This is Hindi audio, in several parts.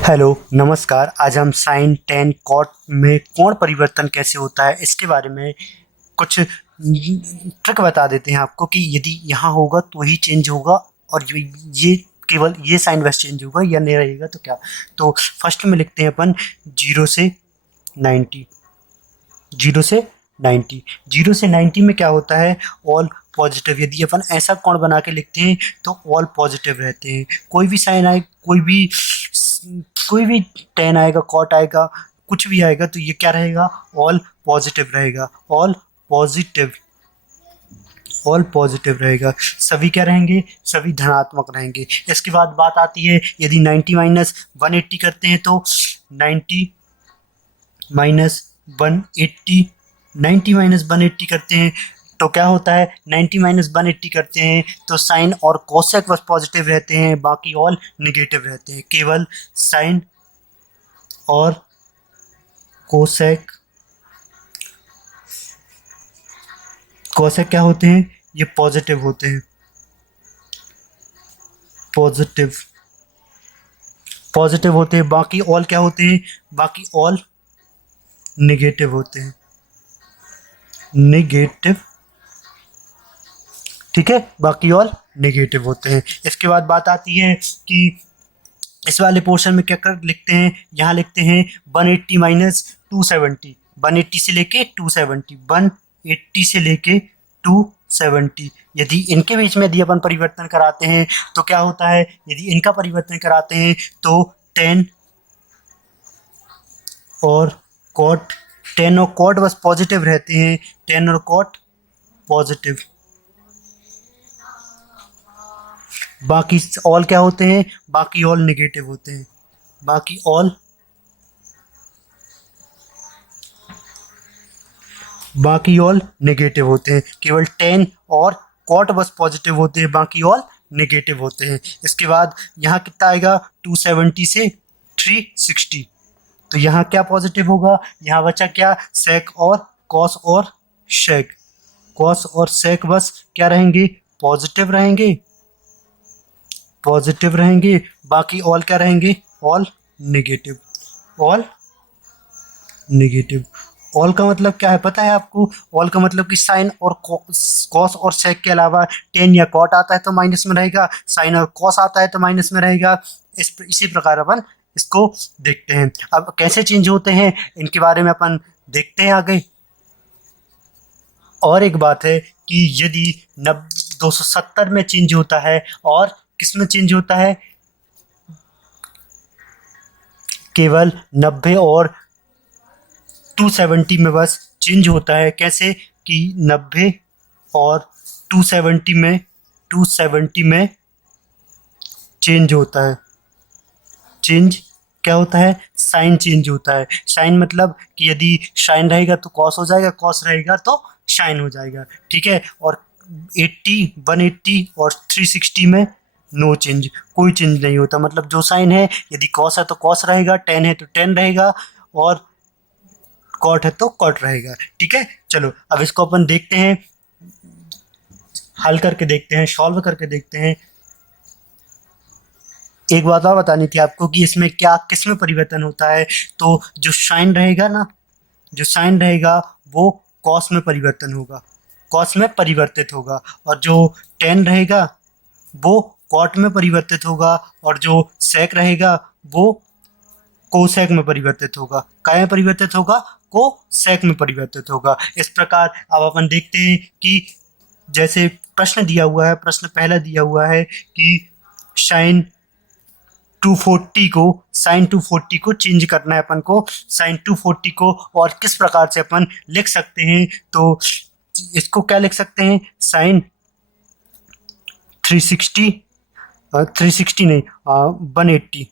हेलो नमस्कार। आज हम साइन टेन कॉट में कोण परिवर्तन कैसे होता है इसके बारे में कुछ ट्रिक बता देते हैं आपको कि यदि यहाँ होगा तो ही चेंज होगा और ये केवल ये साइन बस चेंज होगा या नहीं रहेगा तो क्या। तो फर्स्ट में लिखते हैं अपन 0 से 90। 0 से 90, 0 से 90 में क्या होता है, ऑल पॉजिटिव। यदि अपन ऐसा कोण बना के लिखते हैं तो ऑल पॉजिटिव रहते हैं। कोई भी साइन आए, कोई भी टेन आएगा, कॉट आएगा, कुछ भी आएगा तो ये क्या रहेगा, ऑल पॉजिटिव रहेगा। ऑल पॉजिटिव, ऑल पॉजिटिव रहेगा। सभी क्या रहेंगे, सभी धनात्मक रहेंगे। इसके बाद बात आती है यदि 90 माइनस 180 करते हैं तो 90 माइनस 180, 90 माइनस 180 करते हैं तो क्या होता है, 90 माइनस 180 करते हैं तो साइन और कोसेक बस पॉजिटिव रहते हैं, बाकी ऑल निगेटिव रहते हैं। केवल साइन और कोसेक, कोसेक क्या होते हैं, ये पॉजिटिव होते हैं। पॉजिटिव, पॉजिटिव होते हैं। बाकी ऑल क्या होते हैं, बाकी ऑल निगेटिव होते हैं। निगेटिव, ठीक है, बाकी ऑल नेगेटिव होते हैं। इसके बाद बात आती है कि इस वाले पोर्शन में क्या कर लिखते हैं, यहाँ लिखते हैं 180 माइनस 270। 180 से लेके 270, 180 से लेके 270। यदि इनके बीच में यदि अपन परिवर्तन कराते हैं तो क्या होता है, यदि इनका परिवर्तन कराते हैं तो 10 और कॉट, 10 और कॉट बस पॉजिटिव रहते हैं। 10 और कॉट पॉजिटिव, बाकी ऑल क्या होते हैं, बाकी ऑल नेगेटिव होते हैं। बाकी ऑल, बाकी ऑल नेगेटिव होते हैं। केवल 10 और कॉट बस पॉजिटिव होते हैं, बाकी ऑल नेगेटिव होते हैं। इसके बाद यहाँ कितना आएगा, 270 से 360, तो यहाँ क्या पॉजिटिव होगा, यहाँ बचा क्या, सेक और कॉस और शेक। कॉस और सेक बस क्या रहेंगे, पॉजिटिव रहेंगे, पॉजिटिव रहेंगे। बाकी ऑल क्या रहेंगे, all negative, all negative. All का मतलब क्या है पता है आपको, ऑल का मतलब कि साइन और कॉस और सेक के अलावा 10 या कॉट आता है तो माइनस में रहेगा, साइन और कॉस आता है तो माइनस में रहेगा। इसी प्रकार अपन इसको देखते हैं। अब कैसे चेंज होते हैं इनके बारे में अपन देखते हैं आगे। और एक बात है कि यदि 270 में चेंज होता है और किस में चेंज होता है, केवल 90 और 270 में बस चेंज होता है। कैसे कि 90 और 270 में चेंज होता है। चेंज क्या होता है, साइन चेंज होता है। साइन मतलब कि यदि साइन रहेगा तो कॉस हो जाएगा, कॉस रहेगा तो साइन हो जाएगा, ठीक है। और 80, 180 और 360 में नो चेंज, कोई चेंज नहीं होता। मतलब जो साइन है, यदि कॉस है तो कॉस रहेगा, टेन है तो टेन रहेगा और कॉट है तो कॉट रहेगा, ठीक है। चलो अब इसको अपन देखते हैं, हल करके देखते हैं, सॉल्व करके देखते हैं। एक बात और बतानी थी आपको कि इसमें क्या, किस में परिवर्तन होता है। तो जो साइन रहेगा ना, जो साइन रहेगा वो कॉस में परिवर्तन होगा, कॉस में परिवर्तित होगा। और जो टेन रहेगा वो कॉट में परिवर्तित होगा और जो सेक रहेगा वो कोसेक में परिवर्तित होगा। काय में परिवर्तित होगा, कोसेक में परिवर्तित होगा। इस प्रकार अब अपन देखते हैं कि जैसे प्रश्न दिया हुआ है, प्रश्न पहला दिया हुआ है कि साइन 240 को, साइन 240 को चेंज करना है अपन को, साइन 240 को, और किस प्रकार से अपन लिख सकते हैं। तो इसको क्या लिख सकते हैं, साइन 360, 360 नहीं, 180,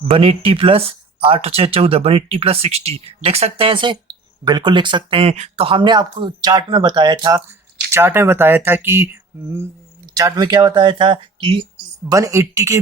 180 प्लस 8 6 14, 180 प्लस 60 लिख सकते हैं ऐसे, बिल्कुल लिख सकते हैं। तो हमने आपको चार्ट में बताया था, चार्ट में बताया था कि चार्ट में क्या बताया था कि 180 के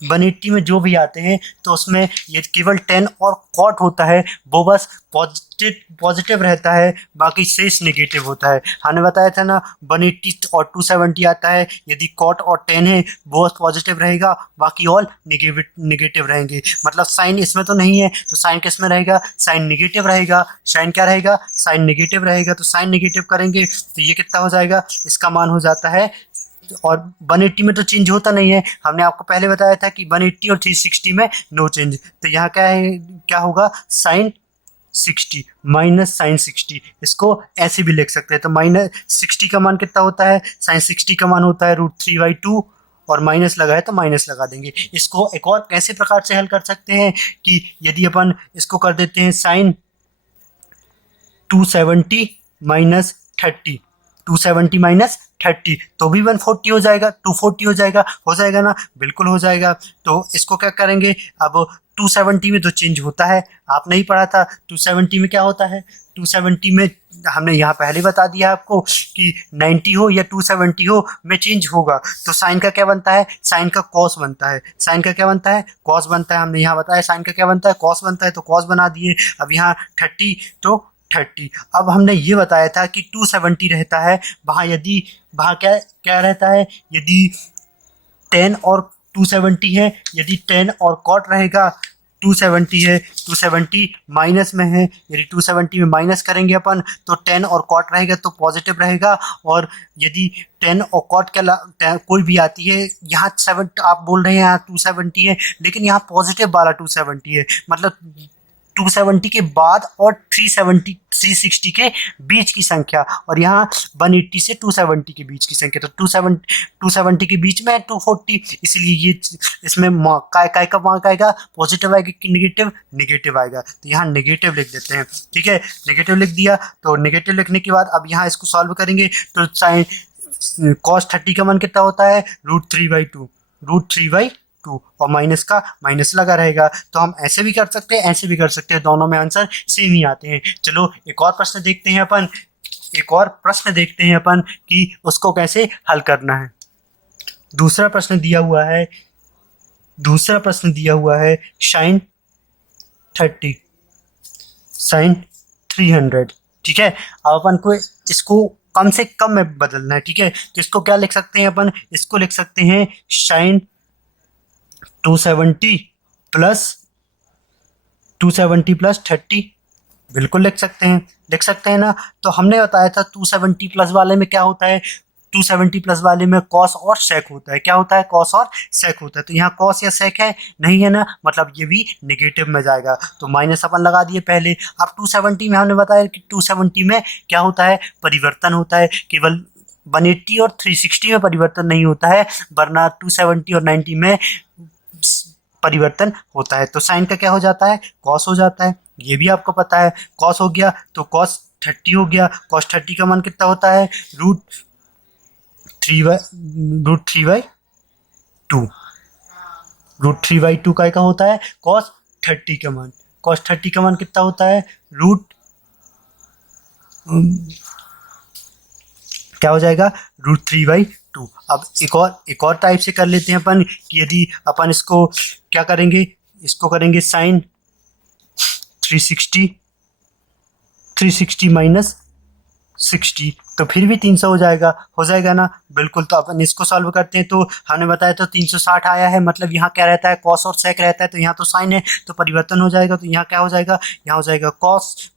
180 में जो भी आते हैं तो उसमें ये केवल 10 और कॉट होता है, वो बस पॉजिटिव रहता है, बाकी शेष नेगेटिव होता है। हमने बताया था ना 180 और 270 आता है, यदि कॉट और 10 है वो बस पॉजिटिव रहेगा, बाकी ऑल नेगेटिव रहेंगे। मतलब साइन इसमें तो नहीं है, तो साइन किस में रहेगा, साइन नेगेटिव रहेगा। साइन क्या रहेगा, साइन नेगेटिव रहेगा। तो साइन नेगेटिव करेंगे तो ये कितना हो जाएगा, इसका मान हो जाता है, और 180 में तो चेंज होता नहीं है, हमने आपको पहले बताया था कि 180 और 360 में नो चेंज। तो यहाँ क्या है, क्या होगा, साइन 60 माइनस साइन 60। इसको ऐसे भी लिख सकते हैं। तो माइनस 60 का मान कितना होता है, साइन 60 का मान होता है √3/2, और माइनस लगा है तो माइनस लगा देंगे। इसको एक और कैसे प्रकार से हल कर सकते हैं कि यदि अपन इसको कर देते हैं साइन 270 माइनस 30, 270 माइनस 30 तो भी 140 हो जाएगा, 240 हो जाएगा ना, बिल्कुल हो जाएगा। तो इसको क्या करेंगे, अब 270 में तो चेंज होता है, आपने ही पढ़ा था 270 में क्या होता है, 270 में हमने यहाँ पहले बता दिया आपको कि 90 हो या 270 हो में चेंज होगा। तो साइन का क्या बनता है, साइन का कॉस बनता है। साइन का क्या बनता है, कॉस बनता है। हमने यहाँ बताया साइन का क्या बनता है, कॉस बनता है, तो कॉस बना दिए। अब यहाँ 30 तो 30। अब हमने ये बताया था कि 270 रहता है, वहाँ क्या क्या रहता है, यदि 10 और 270 है, यदि 10 और कॉट रहेगा, 270 है, 270 माइनस में है, यदि 270 में माइनस करेंगे अपन तो 10 और कॉट रहेगा तो पॉजिटिव रहेगा। और यदि 10 और कॉट के कोई भी आती है, यहाँ 7 आप बोल रहे हैं यहाँ 270 है, लेकिन यहाँ पॉजिटिव वाला 270 है, मतलब 270 के बाद और 360 के बीच की संख्या, और यहाँ 180 से 270 के बीच की संख्या। तो 270 के बीच में है 240, इसलिए ये इसमें काय का मार्क आएगा, पॉजिटिव आएगा कि नेगेटिव आएगा। तो यहाँ नेगेटिव लिख देते हैं, ठीक है, नेगेटिव लिख दिया। तो नेगेटिव लिखने के बाद अब यहाँ इसको सॉल्व करेंगे तो साइन कॉस 30 का मान कितना होता है, √3/2 और माइनस का माइनस लगा रहेगा। तो हम ऐसे भी कर सकते हैं, ऐसे भी कर सकते हैं, दोनों में आंसर सेम ही आते हैं। चलो एक और प्रश्न देखते हैं अपन कि उसको कैसे हल करना है। दूसरा प्रश्न दिया हुआ है साइन 30 साइन 300, ठीक है। अब अपन को इसको कम से कम में बदलना है, ठीक है। तो इसको क्या लिख सकते हैं अपन, इसको लिख सकते हैं साइन 270 प्लस 30, बिल्कुल लिख सकते हैं ना। तो हमने बताया था 270 प्लस वाले में क्या होता है, 270 प्लस वाले में कॉस और सेक होता है। क्या होता है, कॉस और सेक होता है। तो यहाँ कॉस या सेक है नहीं है ना, मतलब ये भी नेगेटिव में जाएगा, तो माइनस अपन लगा दिए पहले। अब 270 में हमने बताया कि 270 में क्या होता है, परिवर्तन होता है, केवल 180 और 360 में परिवर्तन नहीं होता है, वरना 270 और 90 में परिवर्तन होता है। तो साइन का क्या हो जाता है, कॉस हो जाता है, ये भी आपको पता है। कॉस हो गया तो कॉस 30 हो गया, कॉस 30 का मान कितना होता है, √3/2 का होता है कॉस 30 का मान। कॉस 30 का मान कितना होता है, क्या हो जाएगा, √3/2। अब एक और टाइप से कर लेते हैं अपन कि यदि अपन इसको क्या करेंगे, इसको करेंगे साइन 360 माइनस 60, तो फिर भी 300 हो जाएगा ना, बिल्कुल। तो अपन इसको सॉल्व करते हैं। तो हमने बताया तो 360 आया है, मतलब यहाँ क्या रहता है, कॉस और सेक रहता है, तो यहाँ तो साइन है तो परिवर्तन हो जाएगा। तो यहाँ क्या हो जाएगा, यहाँ हो जाएगा कॉस,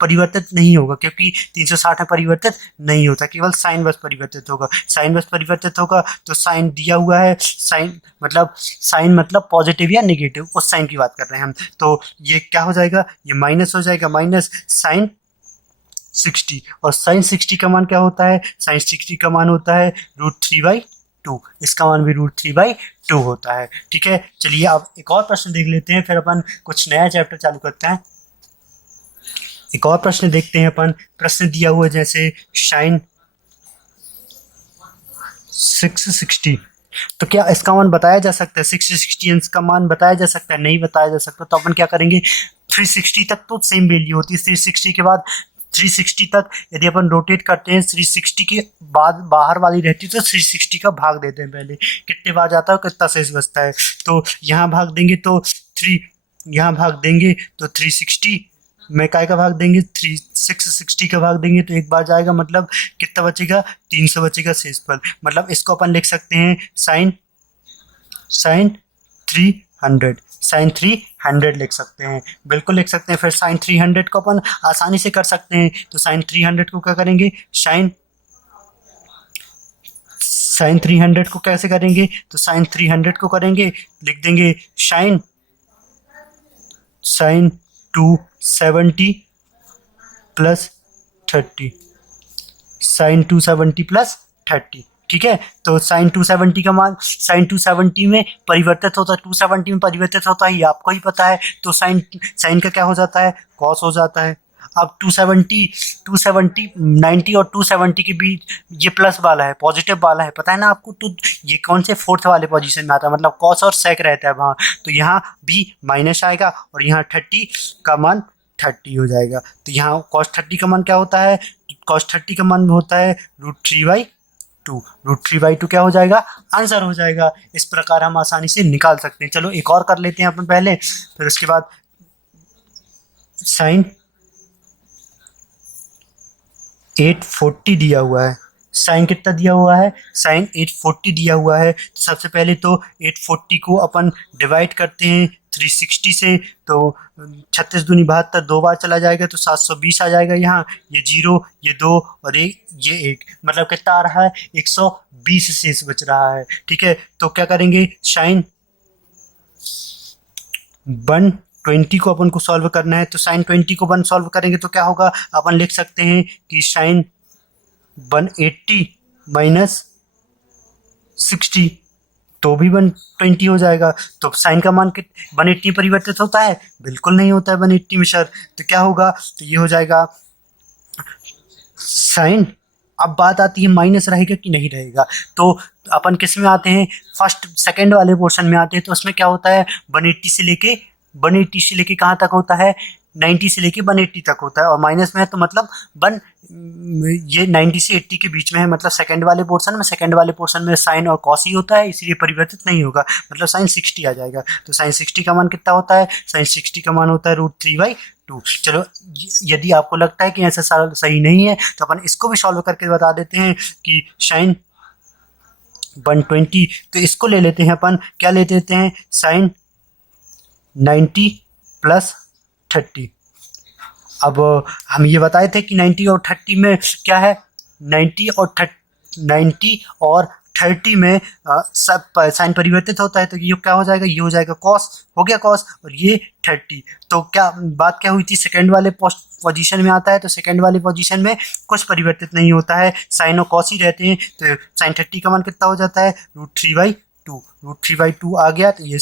परिवर्तित नहीं होगा क्योंकि 360 में परिवर्तित नहीं होता, केवल साइन बस परिवर्तित होगा। तो साइन दिया हुआ है, साइन मतलब पॉजिटिव या नेगेटिव, उस साइन की बात कर रहे हैं हम। तो ये क्या हो जाएगा, ये माइनस हो जाएगा, माइनस साइन 60, और साइन 60 का मान क्या होता है, साइन 60 का मान होता है √3/2, इसका मान भी √3/2 होता है, ठीक है। चलिए अब एक और प्रश्न देख लेते हैं, फिर अपन कुछ नया चैप्टर चालू करते हैं। एक और प्रश्न देखते हैं अपन। प्रश्न दिया हुआ जैसे साइन 660, तो क्या इसका मान बताया जा सकता है, 660 का मान बताया जा सकता है, नहीं बताया जा सकता। तो अपन क्या करेंगे, 360 तक तो सेम वैल्यू होती है, 360 के बाद 360 तक यदि अपन रोटेट करते हैं 360 के बाद बाहर वाली रहती है तो 360 का भाग देते हैं पहले, कितने बार जाता है कितना शेष बचता है। तो यहाँ भाग देंगे तो 3, यहाँ भाग देंगे तो 360 में काय का भाग देंगे 660 का भाग देंगे तो एक बार जाएगा, मतलब कितना बचेगा 300 बचेगा शेषफल। मतलब इसको अपन लिख सकते हैं साइन 300 लिख सकते हैं, बिल्कुल लिख सकते हैं। फिर साइन 300 को अपन आसानी से कर सकते हैं, तो साइन 300 को क्या करेंगे, साइन 300 को कैसे करेंगे, तो साइन 300 को करेंगे लिख देंगे साइन 270 प्लस 30, साइन 270 प्लस 30, ठीक है। तो साइन 270 का मान साइन 270 में परिवर्तित होता है, 270 में परिवर्तित होता है, ये आपको ही पता है। तो साइन का क्या हो जाता है, कॉस हो जाता है। अब 270 90 और 270 के बीच ये प्लस वाला है, पॉजिटिव वाला है, पता है ना आपको। तो ये कौन से फोर्थ वाले पोजीशन में आता है, मतलब कॉस और सेक रहता है वहाँ, तो यहाँ भी माइनस आएगा और यहाँ 30 का मान 30 हो जाएगा। तो यहाँ कॉस 30 का मान क्या होता है, कॉस 30 का मान होता है √3/2 क्या हो जाएगा, आंसर हो जाएगा। इस प्रकार हम आसानी से निकाल सकते हैं। चलो एक और कर लेते हैं अपन पहले, फिर उसके बाद साइन 840 दिया हुआ है, साइन कितना दिया हुआ है, साइन 840 दिया हुआ है। तो सबसे पहले तो 840 को अपन डिवाइड करते हैं 360 से, तो 36 दूनी 72 दो बार चला जाएगा तो 720 आ जाएगा। यहाँ ये 0 ये 2 और ये 1, मतलब कितना आ रहा है 120 शेष बच रहा है, ठीक है। तो क्या करेंगे, साइन 120 को अपन को सॉल्व करना है, तो साइन 20 को 1 सॉल्व करेंगे तो क्या होगा, अपन लिख सकते हैं कि साइन 180 माइनस 60 तो भी 120 हो जाएगा। तो साइन का मान 180 परिवर्तित होता है, बिल्कुल नहीं होता है 180 में सर। तो क्या होगा, तो ये हो जाएगा साइन, अब बात आती है माइनस रहेगा कि नहीं रहेगा। तो अपन किस में आते हैं, फर्स्ट सेकंड वाले पोर्शन में आते हैं। तो उसमें क्या होता है 180 से लेके कहाँ तक होता है, 90 से लेके 180 तक होता है, और माइनस में है तो मतलब ये 90 से 80 के बीच में है, मतलब सेकंड वाले पोर्शन में साइन और कॉस ही होता है, इसलिए परिवर्तित नहीं होगा, मतलब साइन 60 आ जाएगा। तो साइन 60 का मान कितना होता है, साइन 60 का मान होता है √3/2। चलो यदि आपको लगता है कि ऐसा सही नहीं है तो अपन इसको भी सॉल्व करके बता देते हैं कि साइन 120, तो इसको ले लेते हैं अपन, क्या ले लेते हैं, साइन 90 प्लस 30। अब हम ये बताए थे कि 90 और 30 में क्या है, 90 और 30 में सब साइन परिवर्तित होता है, तो ये क्या हो जाएगा, ये हो जाएगा कॉस, हो गया कॉस, और ये 30। तो क्या बात क्या हुई थी, सेकंड वाले पोजीशन में आता है, तो सेकंड वाले पोजीशन में कुछ परिवर्तित नहीं होता है, साइन और कॉस ही रहते हैं। तो साइन 30 का मान कितना हो जाता है, √3/2 आ गया। तो ये